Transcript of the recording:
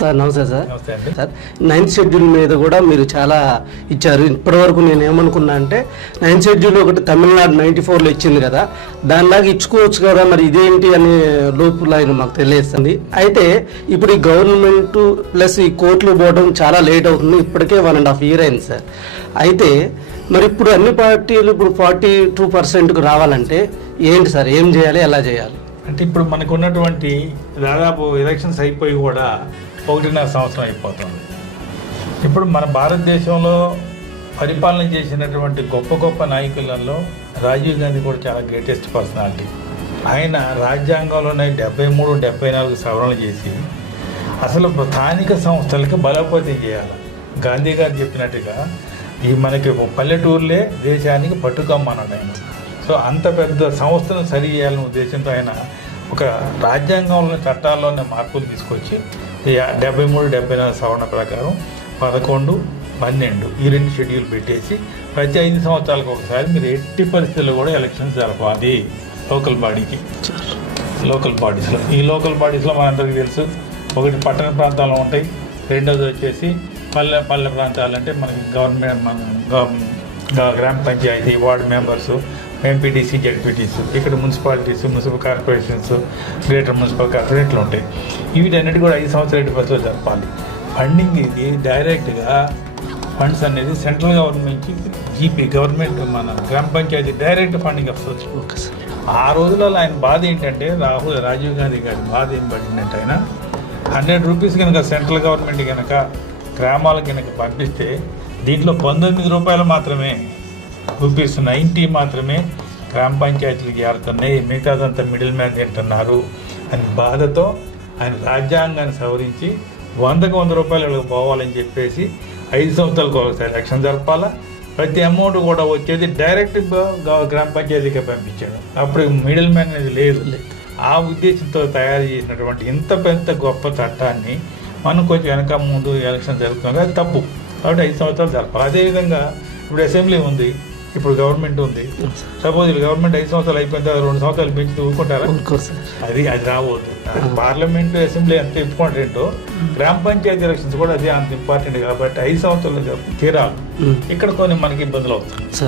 Sir నమస్తే sir. Sir ninth schedule మీద కూడా మీరు చాలా ఇచ్చారు. ఇప్పటివరకు నేను ఏమనుకున్నా అంటే నైన్త్ షెడ్యూల్ ఒకటి తమిళనాడు నైంటీ ఫోర్లో ఇచ్చింది కదా దానిలాగా ఇచ్చుకోవచ్చు కదా మరి ఇదేంటి అనే లోపు లైన్ మాకు తెలియస్తుంది అయితే ఇప్పుడు ఈ గవర్నమెంట్ ప్లస్ ఈ కోర్టులు పోవడం చాలా లేట్ అవుతుంది. ఇప్పటికే వన్ అండ్ హాఫ్ ఇయర్ అయింది సార్. అయితే మరి ఇప్పుడు అన్ని పార్టీలు ఇప్పుడు ఫార్టీ టూ పర్సెంట్కి రావాలంటే ఏంటి సార్? ఏం చేయాలి? ఎలా చేయాలి? అంటే ఇప్పుడు మనకు ఉన్నటువంటి దాదాపు ఎలక్షన్స్ అయిపోయి కూడా ఒకటిన్నర సంవత్సరం అయిపోతుంది. ఇప్పుడు మన భారతదేశంలో పరిపాలన చేసినటువంటి గొప్ప గొప్ప నాయకులలో రాజీవ్ గాంధీ కూడా చాలా గ్రేటెస్ట్ పర్సనాలిటీ ఆయన రాజ్యాంగంలోనే డెబ్బై మూడు డెబ్బై నాలుగు సవరణలు చేసి అసలు స్థానిక సంస్థలకు బలోపేతం చేయాలి. గాంధీ గారు చెప్పినట్టుగా ఈ మనకి పల్లెటూరులే దేశానికి పట్టుకమ్మన్నాడు ఆయన. సో అంత పెద్ద సంస్థను సరి చేయాలనే ఉద్దేశంతో ఆయన ఒక రాజ్యాంగంలోని చట్టాల్లోనే మార్పులు తీసుకొచ్చి డెబ్బై మూడు డెబ్బై నాలుగు సవరణ ప్రకారం పదకొండు పన్నెండు ఈ రెండు షెడ్యూల్ పెట్టేసి ప్రతి ఐదు సంవత్సరాలకు ఒకసారి మీరు ఎట్టి పరిస్థితుల్లో కూడా ఎలక్షన్స్ జరపాలి లోకల్ బాడీకి. లోకల్ బాడీస్లో. ఈ లోకల్ బాడీస్లో మనందరికీ తెలుసు ఒకటి పట్టణ ప్రాంతాల్లో ఉంటాయి రెండోది వచ్చేసి పల్లె పల్లె ప్రాంతాలు అంటే మనకి గవర్నమెంట్ మన గ్రామ panchayat ward members MPTC ZPTC ఇక్కడ municipalities municipal corporations greater municipal కార్పొరేట్లు ఉంటాయి. వీటన్నిటి కూడా ఐదు సంవత్సరాల పరిస్థితుల్లో జరపాలి. ఫండింగ్ ఇది డైరెక్ట్గా ఫండ్స్ అనేది సెంట్రల్ గవర్నమెంట్ జీపీ గవర్నమెంట్ మన గ్రామ పంచాయతీ డైరెక్ట్ ఫండింగ్ వస్తుంది ఆ రోజులలో ఆయన బాధ ఏంటంటే రాహుల్ రాజీవ్ గాంధీ గారి బాధ ఏం పడిందంటే ఆయన హండ్రెడ్ రూపీస్ కనుక సెంట్రల్ గవర్నమెంట్ కనుక గ్రామాలకు కనుక పంపిస్తే దీంట్లో పంతొమ్మిది రూపాయలు మాత్రమే రూపీస్ నైంటీ మాత్రమే గ్రామ పంచాయతీలకు చేరుతున్నాయి మిగతాదంతా మిడిల్ మ్యాన్ తింటున్నారు. అని బాధతో ఆయన రాజ్యాంగాన్ని సవరించి వందకు వంద రూపాయలు వాళ్ళకి పోవాలని చెప్పేసి ఐదు సంవత్సరాలకు ఒకసారి ఎలక్షన్ జరపాలా? ప్రతి అమౌంట్ కూడా వచ్చేది డైరెక్ట్ గ్రామ పంచాయతీకే పంపించాడు. అప్పుడు మిడిల్ మ్యాన్ అనేది లేదు. ఆ ఉద్దేశంతో తయారు చేసినటువంటి ఇంత పెద్ద గొప్ప చట్టాన్ని మనం కొంచెం వెనక ముందు ఎలక్షన్ జరుగుతుంది అది తప్పు. కాబట్టి ఐదు సంవత్సరాలు జరపాలి. అదేవిధంగా ఇప్పుడు అసెంబ్లీ ఉంది. ఇప్పుడు గవర్నమెంట్ ఉంది. సపోజ్ గవర్నమెంట్ ఐదు సంవత్సరాలు అయిపోయిన తర్వాత రెండు సంవత్సరాలు పెంచి ఊరుకుంటారా? అది అది రావద్దు. పార్లమెంట్ అసెంబ్లీ ఎంత ఇంపార్టెంట్ గ్రామ పంచాయతీ ఎలక్షన్స్ కూడా అదే అంత ఇంపార్టెంట్ కాబట్టి ఐదు సంవత్సరాలు తీరాలి. ఉమ్. ఇక్కడ కొన్ని మనకి ఇబ్బందులు అవుతాయి.